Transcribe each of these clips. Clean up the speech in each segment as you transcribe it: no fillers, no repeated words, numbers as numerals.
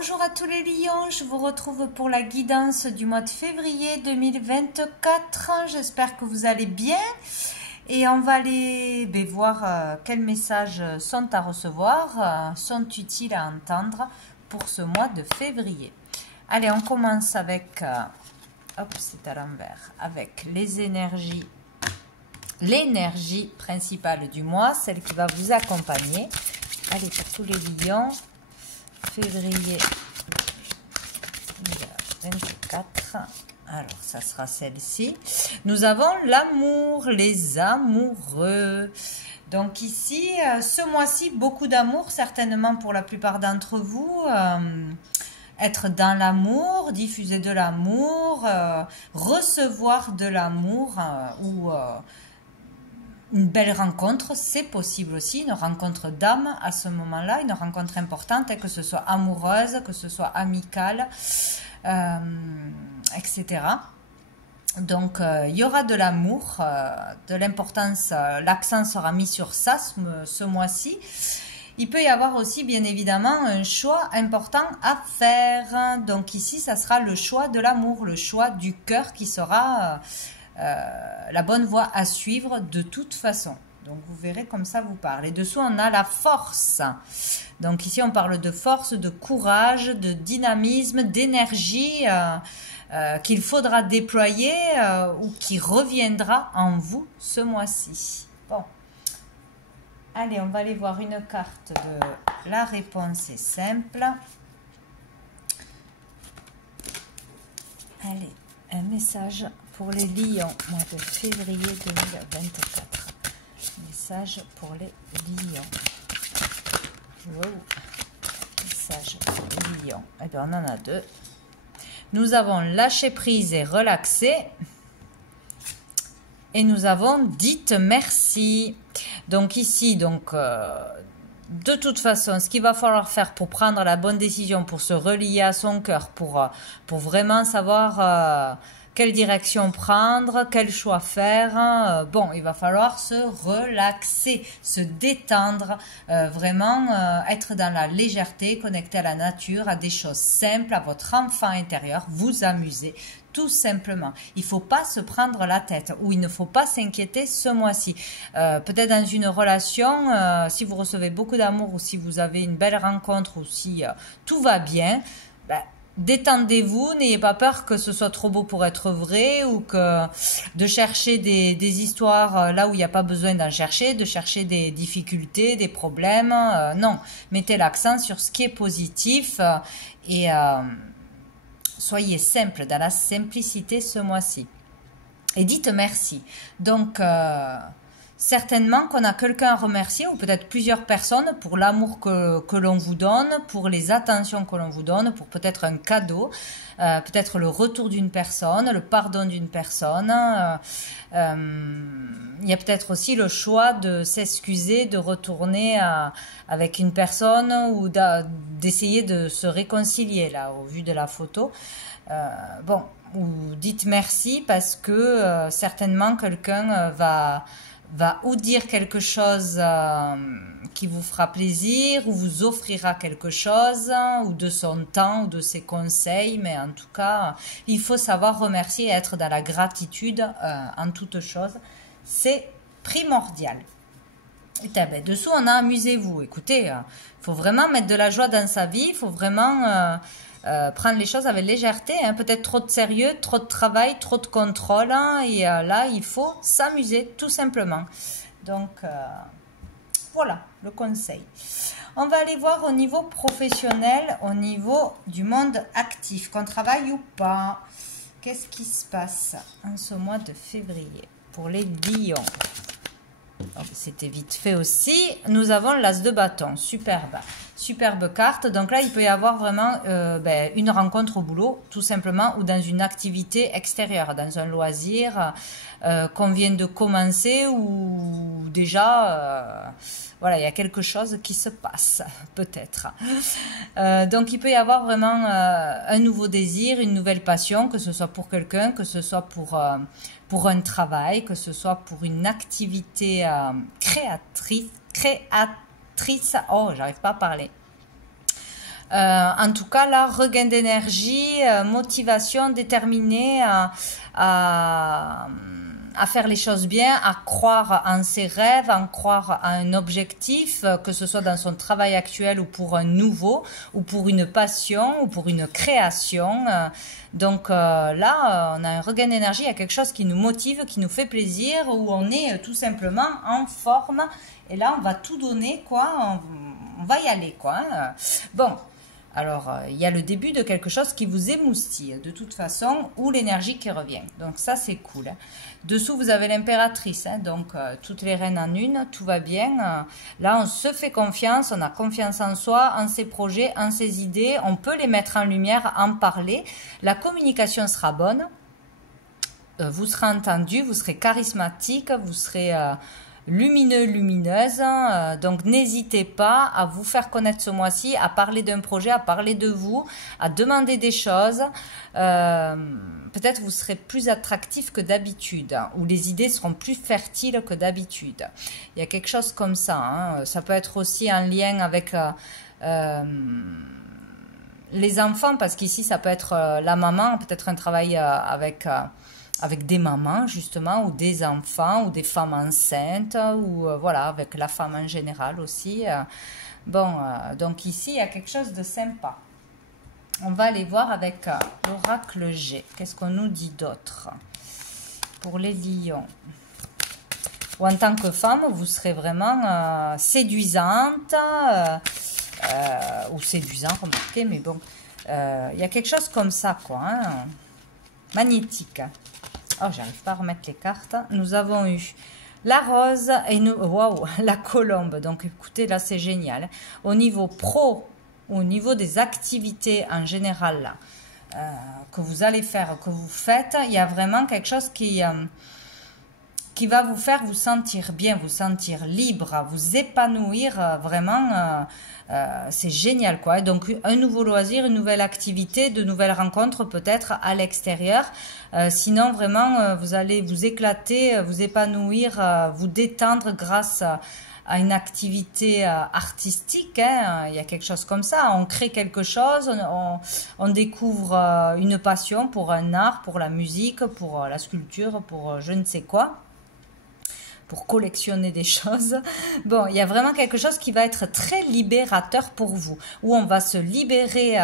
Bonjour à tous les lions, je vous retrouve pour la guidance du mois de février 2024. J'espère que vous allez bien et on va aller voir quels messages sont à recevoir, sont utiles à entendre pour ce mois de février. Allez, on commence avec, hop, c'est à l'envers, avec les énergies, l'énergie principale du mois, celle qui va vous accompagner. Allez, pour tous les lions, février 2024. Alors, ça sera celle-ci. Nous avons l'amour, les amoureux. Donc ici, ce mois-ci, beaucoup d'amour, certainement pour la plupart d'entre vous. Être dans l'amour, diffuser de l'amour, recevoir de l'amour ou une belle rencontre, c'est possible aussi, une rencontre d'âme à ce moment-là, une rencontre importante, que ce soit amoureuse, que ce soit amicale, etc. Donc, il y aura de l'amour, de l'importance, l'accent sera mis sur ça ce mois-ci. Il peut y avoir aussi, bien évidemment, un choix important à faire. Donc ici, ça sera le choix de l'amour, le choix du cœur qui sera la bonne voie à suivre de toute façon. Donc vous verrez comme ça vous parle. Et dessous on a la force. Donc ici on parle de force, de courage, de dynamisme, d'énergie qu'il faudra déployer ou qui reviendra en vous ce mois-ci. Bon. Allez, on va aller voir une carte de la réponse est simple. Allez, un message pour les lions, mois de février 2024. Message pour les lions. Wow. Message pour les lions. Eh bien, on en a deux. Nous avons lâché prise et relaxé. Et nous avons dites merci. Donc ici, de toute façon, ce qu'il va falloir faire pour prendre la bonne décision, pour se relier à son cœur, pour vraiment savoir quelle direction prendre, quel choix faire, bon, il va falloir se relaxer, se détendre, vraiment être dans la légèreté, connecté à la nature, à des choses simples, à votre enfant intérieur, vous amuser. Tout simplement, il ne faut pas se prendre la tête ou il ne faut pas s'inquiéter ce mois-ci. Peut-être dans une relation, si vous recevez beaucoup d'amour ou si vous avez une belle rencontre ou si tout va bien, ben, détendez-vous, n'ayez pas peur que ce soit trop beau pour être vrai ou que de chercher des histoires là où il n'y a pas besoin d'en chercher, de chercher des difficultés, des problèmes. Non, mettez l'accent sur ce qui est positif et soyez simple, dans la simplicité ce mois-ci. Et dites merci. Donc, certainement qu'on a quelqu'un à remercier ou peut-être plusieurs personnes pour l'amour que l'on vous donne, pour les attentions que l'on vous donne, pour peut-être un cadeau, peut-être le retour d'une personne, le pardon d'une personne. Il y a peut-être aussi le choix de s'excuser, de retourner avec une personne ou d'essayer de se réconcilier là au vu de la photo. Bon, ou dites merci parce que certainement quelqu'un va ou dire quelque chose qui vous fera plaisir, ou vous offrira quelque chose, ou de son temps, ou de ses conseils, mais en tout cas, il faut savoir remercier et être dans la gratitude en toute chose. C'est primordial. Et ben, dessous, on a amusez-vous. Écoutez, il faut vraiment mettre de la joie dans sa vie, il faut vraiment prendre les choses avec légèreté, hein. Peut-être trop de sérieux, trop de travail, trop de contrôle, hein, et là, il faut s'amuser, tout simplement. Donc, voilà le conseil. On va aller voir au niveau professionnel, au niveau du monde actif, qu'on travaille ou pas. Qu'est-ce qui se passe en ce mois de février pour les lions? C'était vite fait aussi. Nous avons l'as de bâton, superbe, superbe carte. Donc là, il peut y avoir vraiment une rencontre au boulot, tout simplement, ou dans une activité extérieure, dans un loisir qu'on vient de commencer ou déjà, voilà, il y a quelque chose qui se passe, peut-être. Donc il peut y avoir vraiment un nouveau désir, une nouvelle passion, que ce soit pour quelqu'un, que ce soit pour un travail, que ce soit pour une activité créatrice, oh, j'arrive pas à parler. En tout cas, là, regain d'énergie, motivation, déterminée à faire les choses bien, à croire en ses rêves, à croire à un objectif, que ce soit dans son travail actuel ou pour un nouveau, ou pour une passion, ou pour une création. Donc là, on a un regain d'énergie, il y a quelque chose qui nous motive, qui nous fait plaisir, où on est tout simplement en forme. Et là, on va tout donner, quoi. On va y aller, quoi. Bon. Alors, il y a le début de quelque chose qui vous émoustille, de toute façon, ou l'énergie qui revient. Donc, ça, c'est cool. Hein. Dessous, vous avez l'impératrice. Hein, donc, toutes les reines en une, tout va bien. Là, on se fait confiance, on a confiance en soi, en ses projets, en ses idées. On peut les mettre en lumière, en parler. La communication sera bonne. Vous serez entendu, vous serez charismatique, vous serez... lumineux, lumineuse, donc n'hésitez pas à vous faire connaître ce mois-ci, à parler d'un projet, à parler de vous, à demander des choses. Peut-être vous serez plus attractif que d'habitude, ou les idées seront plus fertiles que d'habitude. Il y a quelque chose comme ça. Hein. Ça peut être aussi en lien avec les enfants, parce qu'ici ça peut être la maman, peut-être un travail avec des mamans justement, ou des enfants, ou des femmes enceintes, ou voilà, avec la femme en général aussi. Bon, donc ici, il y a quelque chose de sympa. On va aller voir avec l'oracle G. Qu'est-ce qu'on nous dit d'autre pour les lions? Ou en tant que femme, vous serez vraiment séduisante, ou séduisant, remarquez, mais bon, il y a quelque chose comme ça, quoi, hein, magnétique. Oh, j'arrive pas à remettre les cartes. Nous avons eu la rose et nous, waouh, la colombe. Donc, écoutez, là, c'est génial. Au niveau pro, au niveau des activités en général, là, que vous allez faire, que vous faites, il y a vraiment quelque chose qui va vous faire vous sentir bien, vous sentir libre, vous épanouir vraiment. C'est génial, quoi. Donc, un nouveau loisir, une nouvelle activité, de nouvelles rencontres peut-être à l'extérieur. Sinon, vraiment, vous allez vous éclater, vous épanouir, vous détendre grâce à une activité artistique. Hein. Il y a quelque chose comme ça. On crée quelque chose, on découvre une passion pour un art, pour la musique, pour la sculpture, pour je ne sais quoi, pour collectionner des choses. Bon, il y a vraiment quelque chose qui va être très libérateur pour vous, où on va se libérer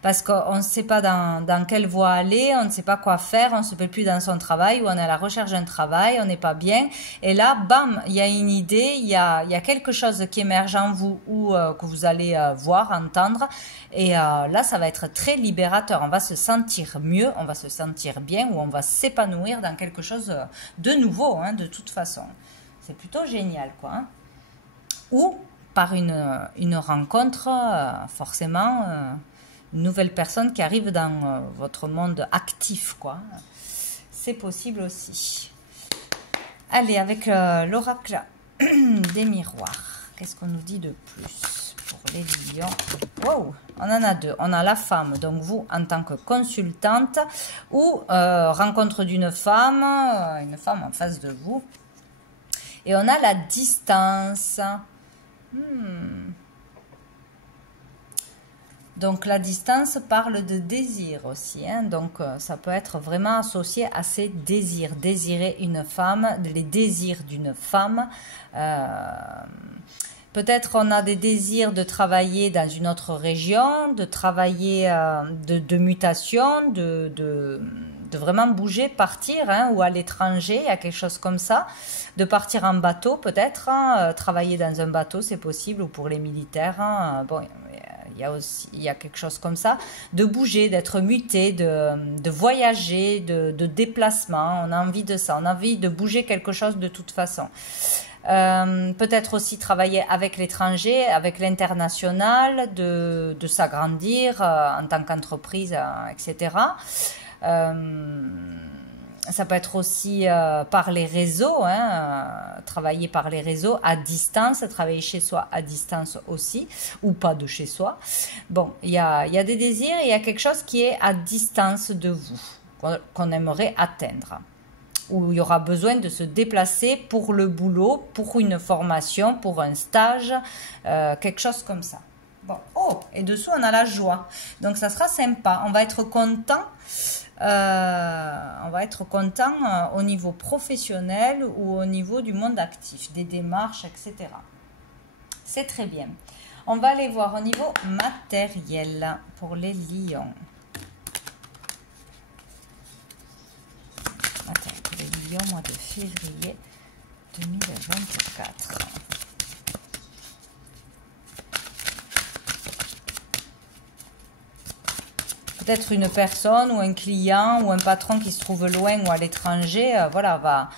parce qu'on ne sait pas dans quelle voie aller, on ne sait pas quoi faire, on ne se peut plus dans son travail, ou on est à la recherche d'un travail, on n'est pas bien. Et là, bam, il y a une idée, il y a quelque chose qui émerge en vous, ou que vous allez voir, entendre. Et là, ça va être très libérateur. On va se sentir mieux, on va se sentir bien, ou on va s'épanouir dans quelque chose de nouveau, hein, de toute façon. C'est plutôt génial, quoi. Hein. Ou par une rencontre, forcément, une nouvelle personne qui arrive dans votre monde actif, quoi. C'est possible aussi. Allez, avec l'oracle des miroirs. Qu'est-ce qu'on nous dit de plus pour les lions? Wow, on en a deux. On a la femme, donc vous en tant que consultante, ou rencontre d'une femme, une femme en face de vous. Et on a la distance. Donc la distance parle de désir aussi. Hein. Donc ça peut être vraiment associé à ces désirs. Désirer une femme, les désirs d'une femme. Peut-être on a des désirs de travailler dans une autre région, de travailler de mutation, de vraiment bouger, partir, hein, ou à l'étranger, il y a quelque chose comme ça, de partir en bateau peut-être, hein, travailler dans un bateau c'est possible, ou pour les militaires, hein, bon, il y a quelque chose comme ça, de bouger, d'être muté, de voyager, de déplacement, on a envie de ça, on a envie de bouger quelque chose de toute façon. Peut-être aussi travailler avec l'étranger, avec l'international, de s'agrandir en tant qu'entreprise, etc. Ça peut être aussi par les réseaux, hein, travailler par les réseaux à distance, travailler chez soi à distance aussi, ou pas de chez soi. Bon, il y a des désirs, il y a quelque chose qui est à distance de vous, qu'on aimerait atteindre, où il y aura besoin de se déplacer pour le boulot, pour une formation, pour un stage, quelque chose comme ça. Bon, oh, et dessous, on a la joie. Donc, ça sera sympa. On va être content. Au niveau professionnel ou au niveau du monde actif, des démarches, etc. C'est très bien. On va aller voir au niveau matériel pour les lions. Attends, pour les lions, mois de février 2024. Peut-être une personne ou un client ou un patron qui se trouve loin ou à l'étranger, voilà, va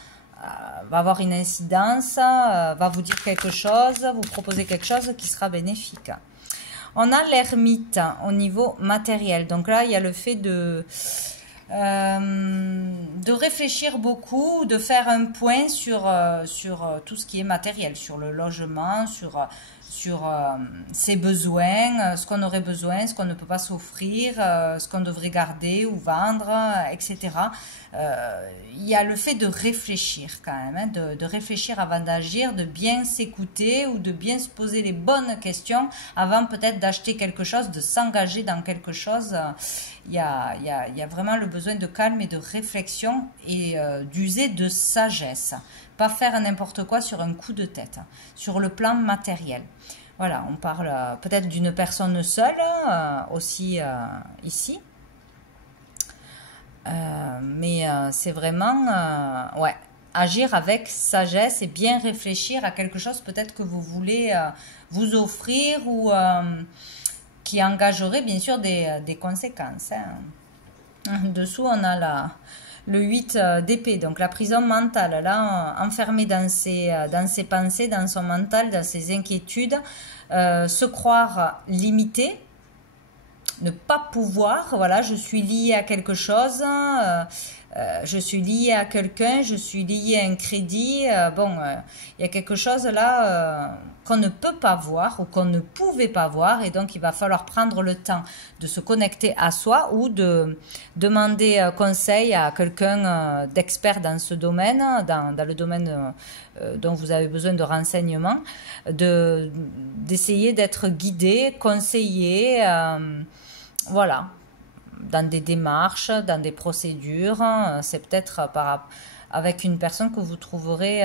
avoir une incidence, va vous dire quelque chose, vous proposer quelque chose qui sera bénéfique. On a l'ermite au niveau matériel. Donc là, il y a le fait de réfléchir beaucoup, de faire un point sur tout ce qui est matériel, sur le logement, sur ses besoins, ce qu'on aurait besoin, ce qu'on ne peut pas s'offrir, ce qu'on devrait garder ou vendre, etc. Il y a le fait de réfléchir quand même, hein, de réfléchir avant d'agir, de bien s'écouter ou de bien se poser les bonnes questions avant peut-être d'acheter quelque chose, de s'engager dans quelque chose. Il y a vraiment le besoin de calme et de réflexion et d'user de sagesse. Pas faire n'importe quoi sur un coup de tête, sur le plan matériel. Voilà, on parle peut-être d'une personne seule aussi ici. Mais c'est vraiment ouais, agir avec sagesse et bien réfléchir à quelque chose peut-être que vous voulez vous offrir ou qui engagerait bien sûr des conséquences. Hein. Dessous, on a le 8 d'épée, donc la prison mentale, là, enfermé dans ses pensées, dans son mental, dans ses inquiétudes, se croire limité, ne pas pouvoir, voilà, je suis lié à quelque chose, je suis lié à quelqu'un, je suis lié à un crédit, il y a quelque chose là qu'on ne peut pas voir ou qu'on ne pouvait pas voir et donc il va falloir prendre le temps de se connecter à soi ou de demander conseil à quelqu'un d'expert dans ce domaine, dans le domaine dont vous avez besoin de renseignements, d'essayer d'être guidé, conseillé, voilà, dans des démarches, dans des procédures. C'est peut-être avec une personne que vous trouverez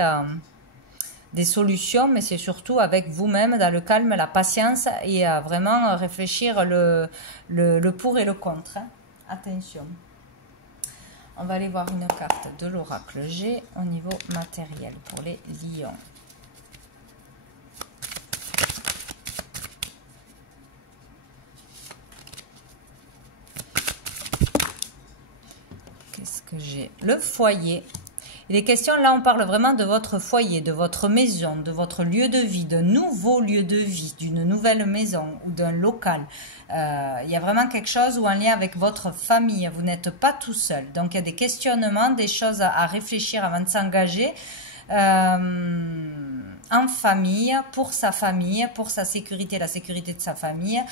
des solutions, mais c'est surtout avec vous-même, dans le calme, la patience et vraiment réfléchir le pour et le contre. Hein. Attention. On va aller voir une carte de l'oracle G au niveau matériel pour les lions. Qu'est-ce que j'ai? Le foyer. Il est question, là on parle vraiment de votre foyer, de votre maison, de votre lieu de vie, d'un nouveau lieu de vie, d'une nouvelle maison ou d'un local. Il y a vraiment quelque chose ou en lien avec votre famille, vous n'êtes pas tout seul. Donc il y a des questionnements, des choses à réfléchir avant de s'engager. En famille, pour sa sécurité, la sécurité de sa famille.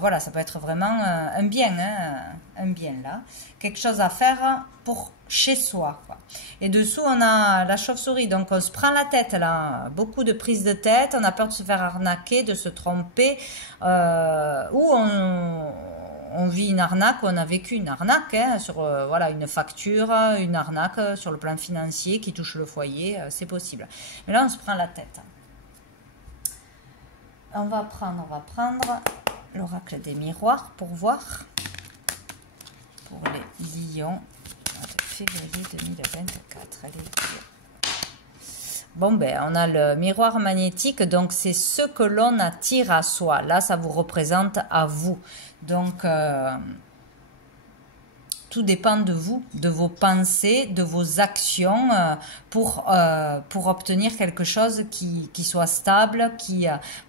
Voilà, ça peut être vraiment un bien, hein, un bien là. Quelque chose à faire pour chez soi, quoi. Et dessous, on a la chauve-souris. Donc, on se prend la tête, là. Beaucoup de prises de tête. On a peur de se faire arnaquer, de se tromper. Ou on vit une arnaque, on a vécu une arnaque hein, sur voilà, une facture, une arnaque sur le plan financier qui touche le foyer, c'est possible. Mais là, on se prend la tête. On va prendre l'oracle des miroirs pour voir. Pour les lions de février 2024. Allez, bon, ben, on a le miroir magnétique, donc c'est ce que l'on attire à soi. Là, ça vous représente à vous. Donc, tout dépend de vous, de vos pensées, de vos actions pour obtenir quelque chose qui soit stable,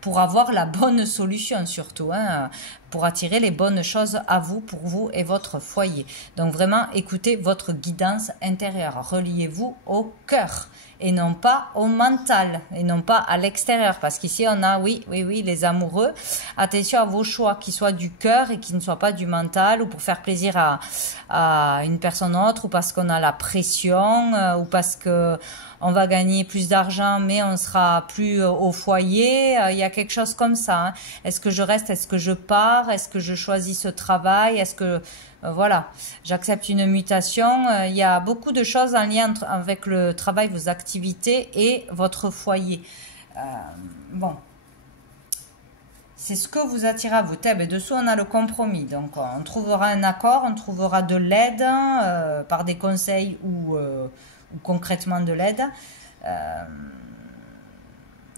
pour avoir la bonne solution surtout, hein, pour attirer les bonnes choses à vous, pour vous et votre foyer. Donc vraiment, écoutez votre guidance intérieure, reliez-vous au cœur et non pas au mental et non pas à l'extérieur parce qu'ici on a oui les amoureux, attention à vos choix qui soient du cœur et qui ne soient pas du mental ou pour faire plaisir à une personne autre ou parce qu'on a la pression ou parce que on va gagner plus d'argent, mais on sera plus au foyer. Il y a quelque chose comme ça. Hein. Est-ce que je reste? Est-ce que je pars? Est-ce que je choisis ce travail? Est-ce que voilà, j'accepte une mutation. Il y a beaucoup de choses en lien avec le travail, vos activités et votre foyer. Bon, c'est ce que vous attire à vous. Et dessous, on a le compromis. Donc, on trouvera un accord, on trouvera de l'aide par des conseils ou concrètement de l'aide.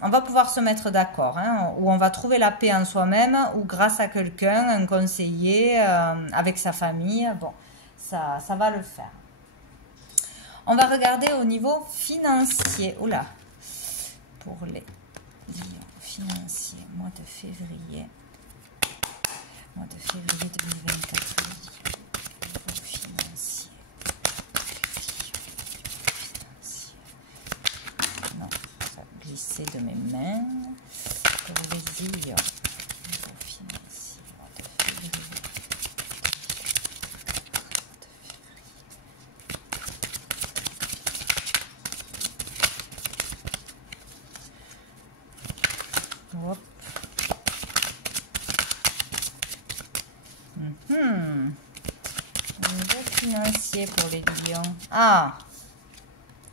On va pouvoir se mettre d'accord, hein, ou on va trouver la paix en soi-même, ou grâce à quelqu'un, un conseiller, avec sa famille. Bon, ça va le faire. On va regarder au niveau financier. Oula, pour les lions financiers, mois de février. Mois de février 2024. Niveau financier. Non, ça va glisser de mes mains. Pour les lions. Niveau financier. Mois de février. Hop. Niveau financier pour les lions. Ah,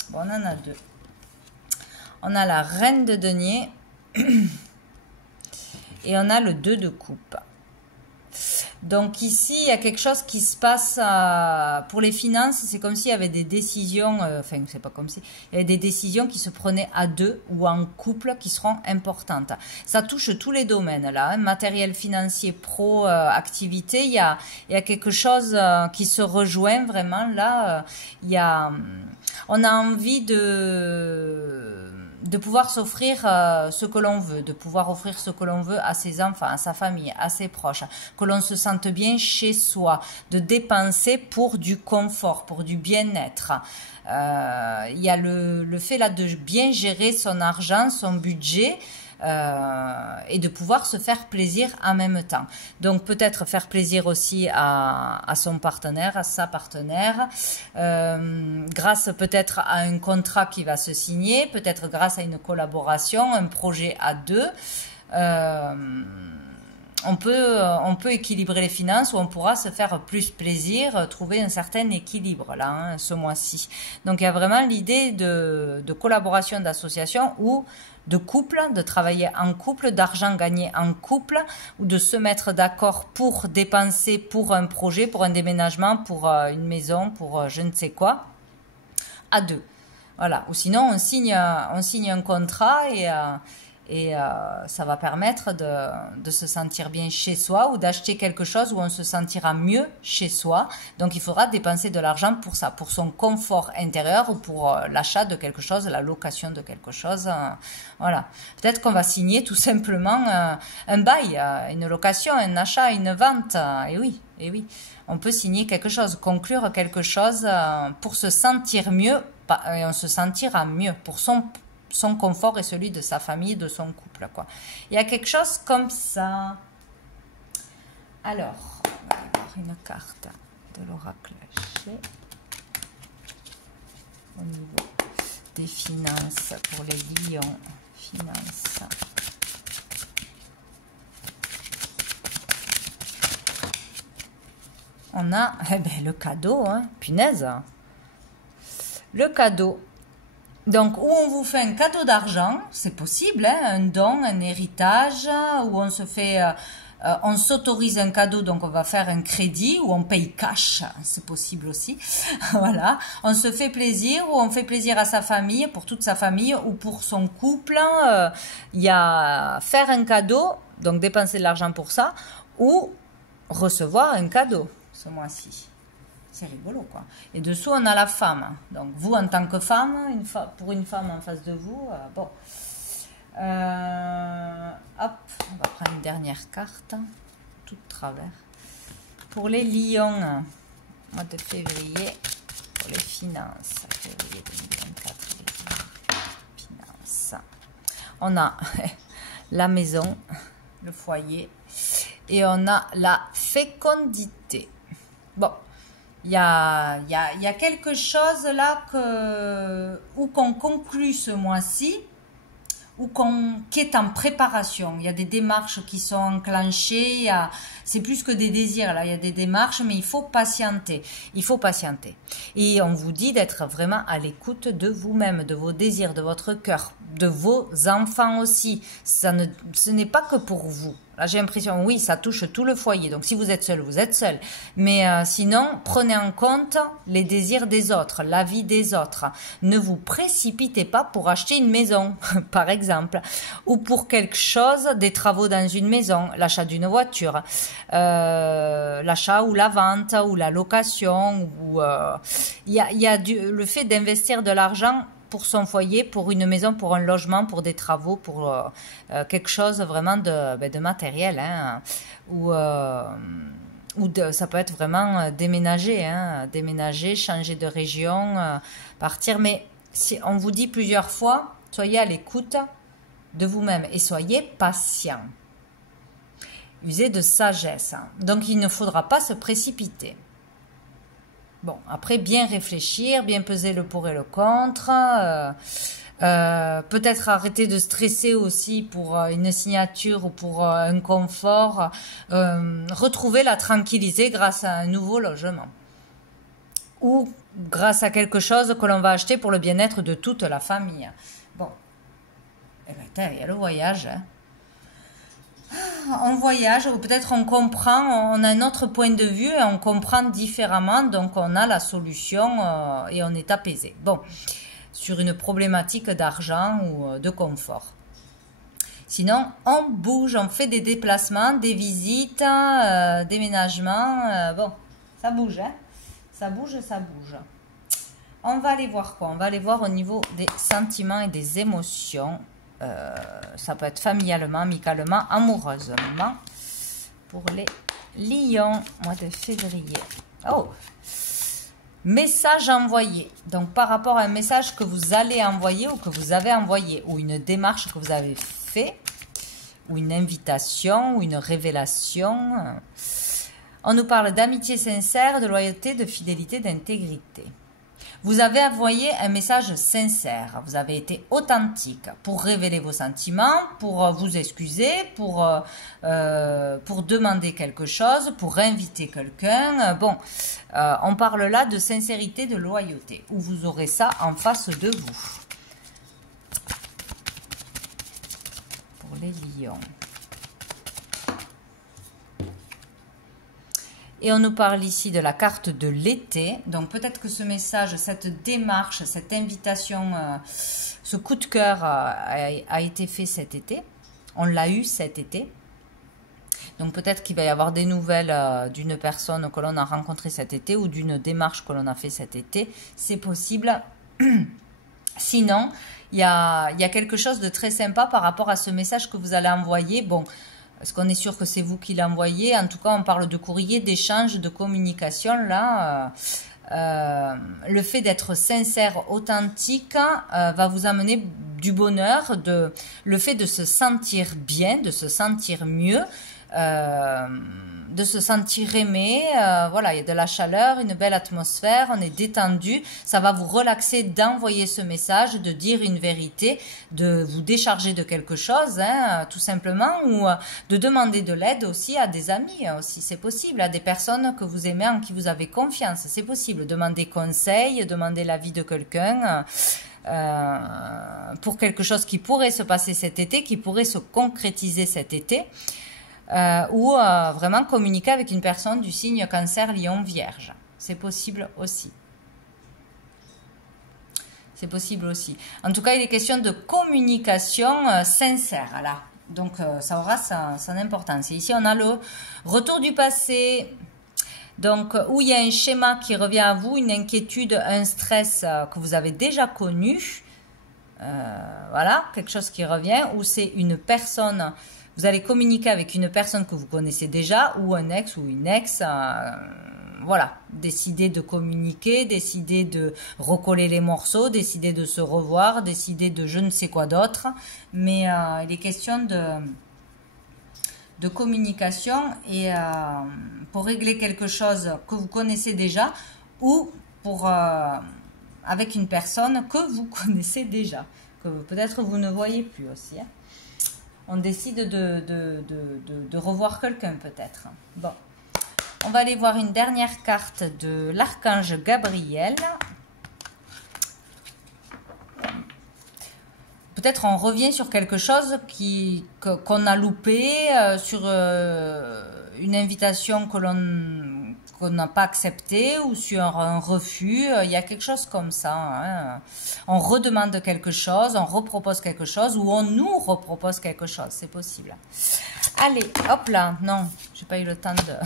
bon, on en a deux. On a la reine de denier et on a le 2 de coupe. Donc ici, il y a quelque chose qui se passe pour les finances. C'est comme s'il y avait des décisions, enfin, c'est pas comme si, il y avait des décisions qui se prenaient à deux ou en couple qui seront importantes. Ça touche tous les domaines là, hein, matériel financier, pro, activité. Il y a quelque chose qui se rejoint vraiment là. On a envie de pouvoir s'offrir ce que l'on veut, de pouvoir offrir ce que l'on veut à ses enfants, à sa famille, à ses proches, que l'on se sente bien chez soi, de dépenser pour du confort, pour du bien-être. Il y a le fait là de bien gérer son argent, son budget, et de pouvoir se faire plaisir en même temps. Donc peut-être faire plaisir aussi à son partenaire, à sa partenaire, grâce peut-être à un contrat qui va se signer, peut-être grâce à une collaboration, un projet à deux. On peut équilibrer les finances ou on pourra se faire plus plaisir, trouver un certain équilibre là, hein, ce mois-ci. Donc il y a vraiment l'idée de collaboration, d'association ou de couple, de travailler en couple, d'argent gagné en couple ou de se mettre d'accord pour dépenser pour un projet, pour un déménagement, pour une maison, pour je ne sais quoi, à deux. Voilà. Ou sinon on signe un contrat et ça va permettre de se sentir bien chez soi ou d'acheter quelque chose où on se sentira mieux chez soi. Donc il faudra dépenser de l'argent pour ça, pour son confort intérieur ou pour l'achat de quelque chose, la location de quelque chose. Voilà. Peut-être qu'on va signer tout simplement un bail, une location, un achat, une vente. Et oui, on peut signer quelque chose, conclure quelque chose pour se sentir mieux et on se sentira mieux pour son confort et celui de sa famille, de son couple, quoi. Il y a quelque chose comme ça. Alors, on va aller voir une carte de l'oracle au niveau des finances pour les lions. Finances. On a le cadeau, hein, punaise. Le cadeau. Donc, où on vous fait un cadeau d'argent, c'est possible, hein, un don, un héritage, où on se fait, on s'autorise un cadeau, donc on va faire un crédit, ou on paye cash, c'est possible aussi. Voilà, on se fait plaisir, ou on fait plaisir à sa famille, pour toute sa famille, ou pour son couple. Il y a faire un cadeau, donc dépenser de l'argent pour ça, ou recevoir un cadeau ce mois-ci. C'est rigolo, quoi. Et dessous, on a la femme. Donc, vous, en tant que femme, pour une femme en face de vous, bon. Hop, on va prendre une dernière carte, tout de travers. Pour les lions, mois de février, pour les finances, février 2024, les finances. On a la maison, le foyer, et on a la fécondité. Bon. il y a quelque chose là ou qu'on conclut ce mois-ci, ou qui est en préparation. Il y a des démarches qui sont enclenchées, c'est plus que des désirs, là, il y a des démarches, mais il faut patienter. Il faut patienter. Et on vous dit d'être vraiment à l'écoute de vous-même, de vos désirs, de votre cœur, de vos enfants aussi. Ce n'est pas que pour vous. Là, j'ai l'impression, oui, ça touche tout le foyer. Donc, si vous êtes seul, vous êtes seul. Mais sinon, prenez en compte les désirs des autres, la vie des autres. Ne vous précipitez pas pour acheter une maison, par exemple, ou pour quelque chose, des travaux dans une maison, l'achat d'une voiture, l'achat ou la vente, ou la location. Ou le fait d'investir de l'argent pour son foyer, pour une maison, pour un logement, pour des travaux, pour quelque chose vraiment de matériel, hein, ça peut être vraiment déménager, hein, déménager, changer de région, partir. Mais si on vous dit plusieurs fois, soyez à l'écoute de vous-même et soyez patient. Usez de sagesse. Donc il ne faudra pas se précipiter. Bon, après, bien réfléchir, bien peser le pour et le contre. Peut-être arrêter de stresser aussi pour une signature ou pour un confort. Retrouver la tranquillité grâce à un nouveau logement. Ou grâce à quelque chose que l'on va acheter pour le bien-être de toute la famille. Bon, eh ben, il y a le voyage, hein. On voyage, ou peut-être on comprend, on a un autre point de vue et on comprend différemment, donc on a la solution et on est apaisé. Bon, sur une problématique d'argent ou de confort. Sinon, on bouge, on fait des déplacements, des visites, déménagements. Bon, ça bouge, hein? Ça bouge, ça bouge. On va aller voir quoi? On va aller voir au niveau des sentiments et des émotions. Ça peut être familialement, amicalement, amoureusement. Pour les lions, mois de février. Oh! Message envoyé. Donc, par rapport à un message que vous allez envoyer ou que vous avez envoyé, ou une démarche que vous avez fait, ou une invitation, ou une révélation. On nous parle d'amitié sincère, de loyauté, de fidélité, d'intégrité. Vous avez envoyé un message sincère, vous avez été authentique pour révéler vos sentiments, pour vous excuser, pour demander quelque chose, pour inviter quelqu'un. Bon, on parle là de sincérité, de loyauté, où vous aurez ça en face de vous. Pour les lions. Et on nous parle ici de la carte de l'été. Donc peut-être que ce message, cette démarche, cette invitation, ce coup de cœur a été fait cet été. On l'a eu cet été. Donc peut-être qu'il va y avoir des nouvelles d'une personne que l'on a rencontrée cet été ou d'une démarche que l'on a fait cet été. C'est possible. Sinon, il y a quelque chose de très sympa par rapport à ce message que vous allez envoyer. Bon, est-ce qu'on est sûr que c'est vous qui l'envoyez? En tout cas, on parle de courrier, d'échange, de communication. Là, le fait d'être sincère, authentique, va vous amener du bonheur, le fait de se sentir bien, de se sentir mieux, de se sentir aimé. Voilà, il y a de la chaleur, une belle atmosphère, on est détendu. Ça va vous relaxer d'envoyer ce message, de dire une vérité, de vous décharger de quelque chose, hein, tout simplement, ou de demander de l'aide aussi à des amis, aussi c'est possible, à des personnes que vous aimez, en qui vous avez confiance, c'est possible. Demander conseil, demander l'avis de quelqu'un. Pour quelque chose qui pourrait se passer cet été, qui pourrait se concrétiser cet été. Ou vraiment communiquer avec une personne du signe Cancer, Lion, Vierge. C'est possible aussi. C'est possible aussi. En tout cas, il est question de communication sincère, là. Donc, ça aura son importance. Et ici, on a le retour du passé. Donc, où il y a un schéma qui revient à vous, une inquiétude, un stress que vous avez déjà connu. Voilà, quelque chose qui revient. Ou c'est une personne... Vous allez communiquer avec une personne que vous connaissez déjà, ou un ex ou une ex. Voilà, décider de communiquer, décider de recoller les morceaux, décider de se revoir, décider de je ne sais quoi d'autre. Mais il est question de communication et pour régler quelque chose que vous connaissez déjà ou pour avec une personne que vous connaissez déjà, que peut-être vous ne voyez plus aussi. Hein. On décide de revoir quelqu'un peut-être. Bon, on va aller voir une dernière carte de l'archange Gabriel. Peut-être on revient sur quelque chose qu'on a loupé, sur une invitation qu'on n'a pas acceptée ou sur un refus. Il y a quelque chose comme ça. Hein. On redemande quelque chose, on repropose quelque chose ou on nous repropose quelque chose. C'est possible. Allez, hop là. Non, j'ai pas eu le temps de...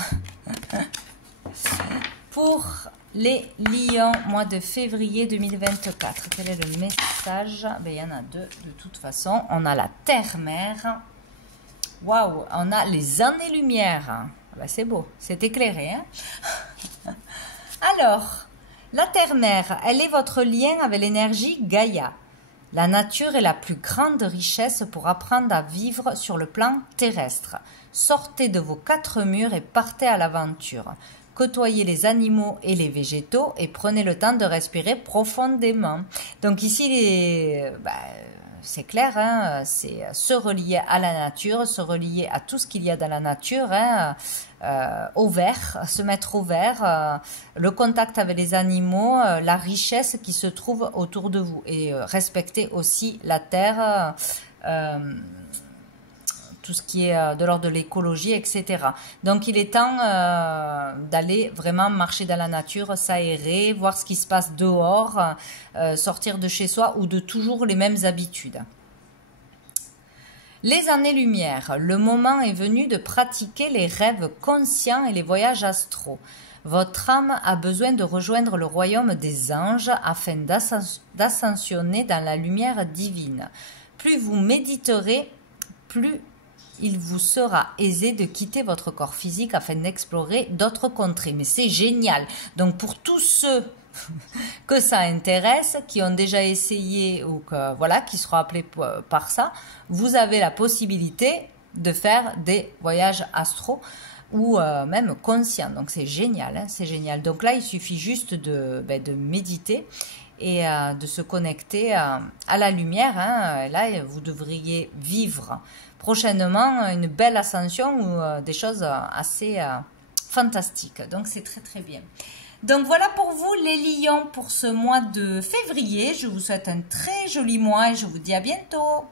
Pour les lions, mois de février 2024. Quel est le message? Ben, il y en a deux de toute façon. On a la terre-mère. Waouh, on a les années-lumière. Ben, c'est beau, c'est éclairé. Hein. Alors, la terre-mère, elle est votre lien avec l'énergie Gaïa. La nature est la plus grande richesse pour apprendre à vivre sur le plan terrestre. Sortez de vos 4 murs et partez à l'aventure. Côtoyez les animaux et les végétaux et prenez le temps de respirer profondément. Donc ici, c'est clair, hein, c'est se relier à la nature, se relier à tout ce qu'il y a dans la nature, hein, au vert, se mettre au vert, le contact avec les animaux, la richesse qui se trouve autour de vous et respecter aussi la terre, tout ce qui est de l'ordre de l'écologie, etc. Donc, il est temps d'aller vraiment marcher dans la nature, s'aérer, voir ce qui se passe dehors, sortir de chez soi ou de toujours les mêmes habitudes. Les années-lumière, le moment est venu de pratiquer les rêves conscients et les voyages astraux. Votre âme a besoin de rejoindre le royaume des anges afin d'ascensionner dans la lumière divine. Plus vous méditerez, plus il vous sera aisé de quitter votre corps physique afin d'explorer d'autres contrées. Mais c'est génial. Donc pour tous ceux que ça intéresse, qui ont déjà essayé ou que, voilà, qui seront appelés par ça, vous avez la possibilité de faire des voyages astraux ou même conscients. Donc c'est génial, hein, c'est génial. Donc là, il suffit juste de méditer et de se connecter à la lumière. Hein. Là, vous devriez vivre prochainement une belle ascension ou des choses assez fantastiques. Donc, c'est très, très bien. Donc, voilà pour vous, les lions, pour ce mois de février. Je vous souhaite un très joli mois et je vous dis à bientôt.